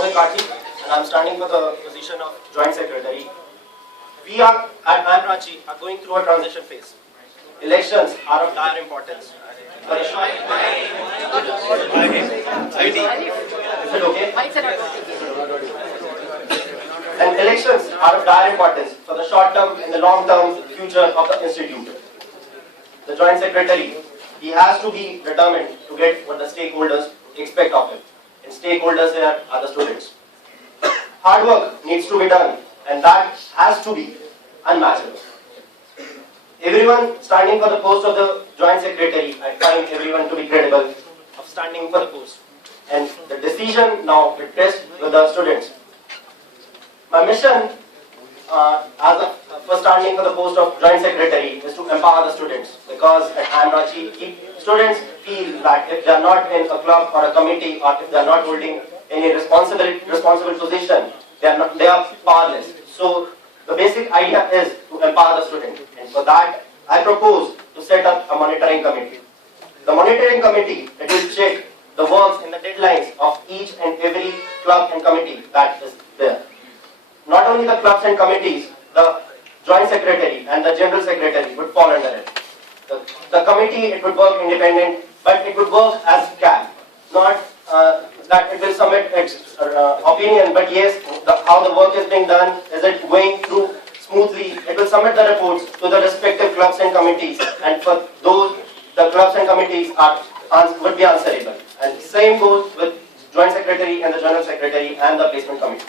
Mohit Kathi, and I'm standing for the position of Joint Secretary. We are at Ranchi are going through a transition phase. Elections are of dire importance. For the short, is it okay? And elections are of dire importance for the short term and the long term future of the institute. The Joint Secretary, he has to be determined to get what the stakeholders expect of him. And stakeholders here are the students. Hard work needs to be done, and that has to be unmatchable. Everyone standing for the post of the Joint Secretary, I find everyone to be credible of standing for the post. And the decision now rests with the students. My mission for standing for the post of Joint Secretary is to empower the students, because at Ranchi, students feel that if they are not in a club or a committee, or if they are not holding any responsible position, they are powerless. So the basic idea is to empower the student, and for that I propose to set up a monitoring committee. The monitoring committee, it will check the works and the deadlines of each and every club and committee that is there. Not only the clubs and committees, the Joint Secretary and the General Secretary would fall under it. The committee, it would work independent, but it would work as CAB. Not that it will submit its opinion, but yes, how the work is being done, is it going through smoothly? It will submit the reports to the respective clubs and committees, and for those, the clubs and committees would be answerable. And same goes with Joint Secretary and the General Secretary and the Placement Committee.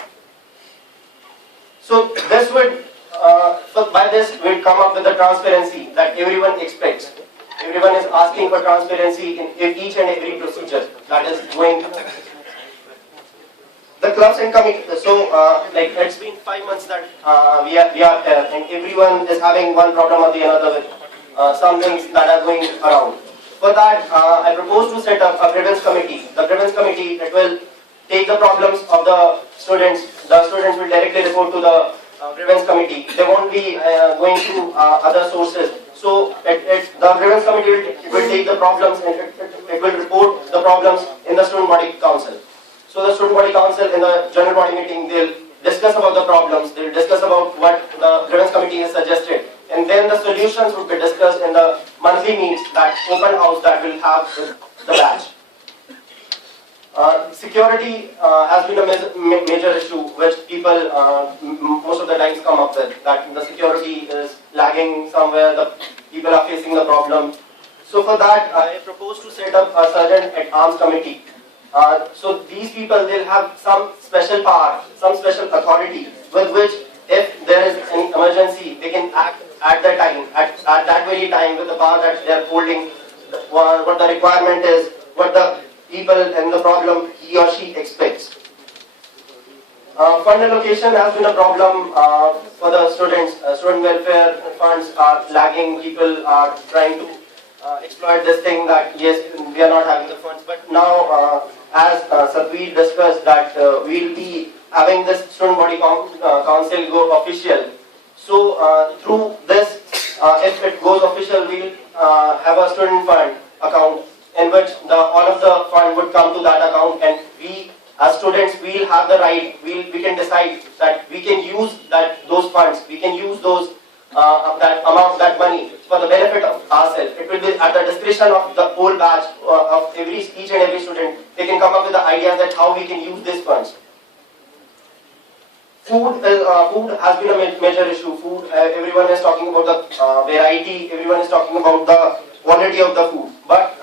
So this would, by this we'd come up with the transparency that everyone expects. Everyone is asking for transparency in each and every procedure that is going. The clubs and committees. So like it's been 5 months that we are here, and everyone is having one problem or the another with some things that are going around. For that, I propose to set up a grievance committee. The grievance committee, it will take the problems of the students. The students will directly report to the grievance committee. They won't be going to other sources. So the grievance committee will take the problems and it will report the problems in the student body council. So the student body council in the general body meeting, they'll discuss about the problems. They'll discuss about what the grievance committee has suggested, and then the solutions would be discussed in the monthly meets, that open house that will have with the batch. Security has been a major issue which people most of the times come up with, that the security is lagging somewhere, the people are facing the problem. So for that, I propose to set up a Sergeant at Arms committee. So these people, they'll have some special power, some special authority with which if there is any emergency, they can act at that time, at that very time, with the power that they are holding, what the requirement is, what the people and the problem he or she expects. Fund allocation has been a problem for the students. Student welfare funds are lagging. People are trying to exploit this thing that yes, we are not having the funds. But now, as Satveer discussed, that we'll be having this student body council go official. So through this, if it goes official, we'll have a student fund account in which all of the fund would come to that account, and we as students, we'll have the right, we can decide that we can use those funds, we can use those that amount, that money for the benefit of ourselves. It will be at the discretion of the whole batch of each and every student. They can come up with the ideas that how we can use these funds. Food has been a major issue. Food, everyone is talking about the variety, everyone is talking about the quality of the food. But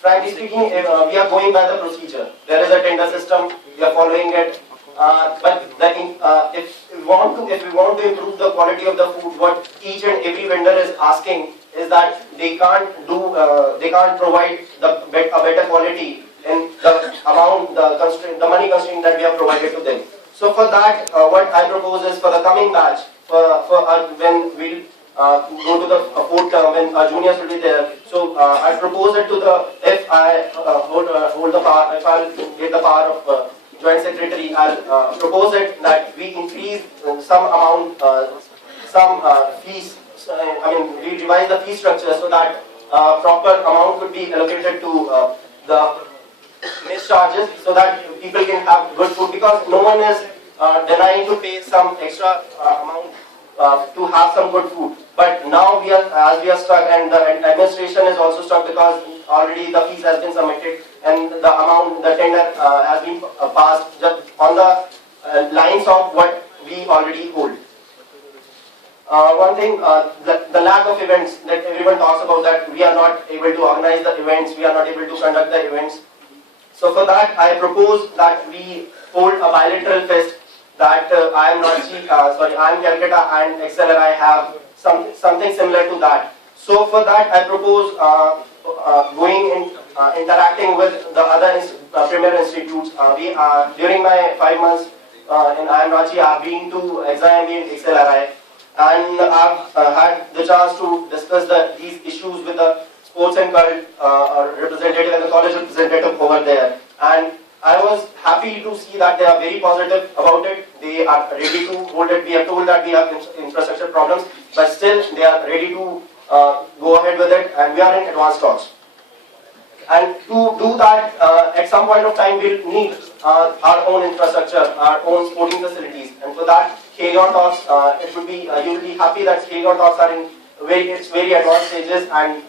frankly speaking, we are going by the procedure. There is a tender system, we are following it. But if we want to improve the quality of the food, what each and every vendor is asking is that they can't provide a better quality in the amount, the money constraint that we have provided to them. So for that, what I propose is for the coming batch, when we'll go to the fourth term, when our juniors will be there. So I propose it to if I hold the power, if I get the power of Joint Secretary, I'll propose it that we increase some amount, some fees. We revise the fee structure so that proper amount could be allocated to the miss charges so that people can have good food, because no one is denying to pay some extra amount to have some good food. But now as we are stuck, and the administration is also stuck because already the fees has been submitted and the amount, the tender has been passed just on the lines of what we already hold. One thing, the lack of events that everyone talks about, that we are not able to organize the events, we are not able to conduct the events. So for that, I propose that we hold a bilateral fest, that I am Calcutta and XLRI have something similar to that. So for that, I propose going in, interacting with the other premier institutes. During my 5 months in IIM Ranchi, I have been to XIMB and XLRI, and I've had the chance to discuss these issues with the sports and cult representative and the college representative over there. And I was happy to see that they are very positive about it. They are ready to hold it. We are told that we have infrastructure problems, but still they are ready to go ahead with it, and we are in advanced talks. And to do that, at some point of time, we'll need our own infrastructure, our own sporting facilities. And for that, Kheleon Talks, it would be, you will be happy that Kheleon Talks are in very advanced stages, and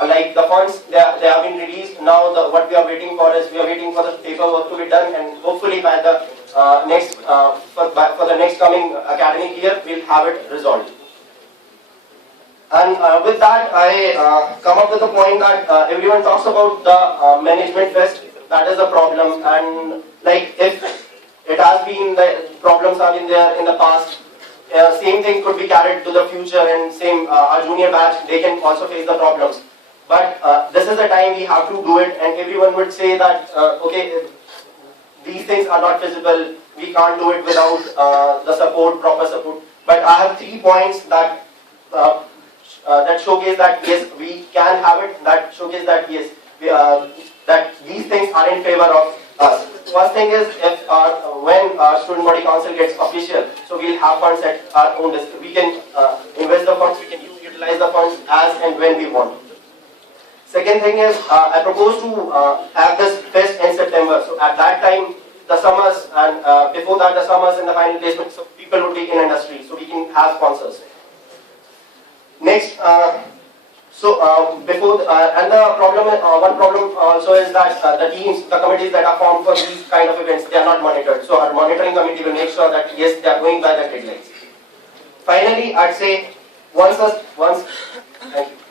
like the funds, they have been released. Now what we are waiting for is, we are waiting for the paperwork to be done, and hopefully by the for the next coming academic year, we'll have it resolved. And with that, I come up with the point that everyone talks about the management fest. That is a problem, and like if it has been, the problems have been there in the past, same thing could be carried to the future, and same our junior batch, they can also face the problems. But this is the time we have to do it, and everyone would say that okay, these things are not feasible, we can't do it without the support, proper support. But I have 3 points that that showcase that yes, we can have it, that showcase that yes, that these things are in favor of us. First thing is, if when our student body council gets official, so we'll have funds at our own risk. We can invest the funds, we can utilize the funds as and when we want. Second thing is, I propose to have this fest in September. So at that time, the summers, and before that the summers and the final placement, so people would be in industry, so we can have sponsors. Next, before and the problem, one problem also is that the teams, the committees that are formed for these kind of events, they are not monitored. So our monitoring committee will make sure that yes, they are going by the deadlines. Finally, I'd say thank you.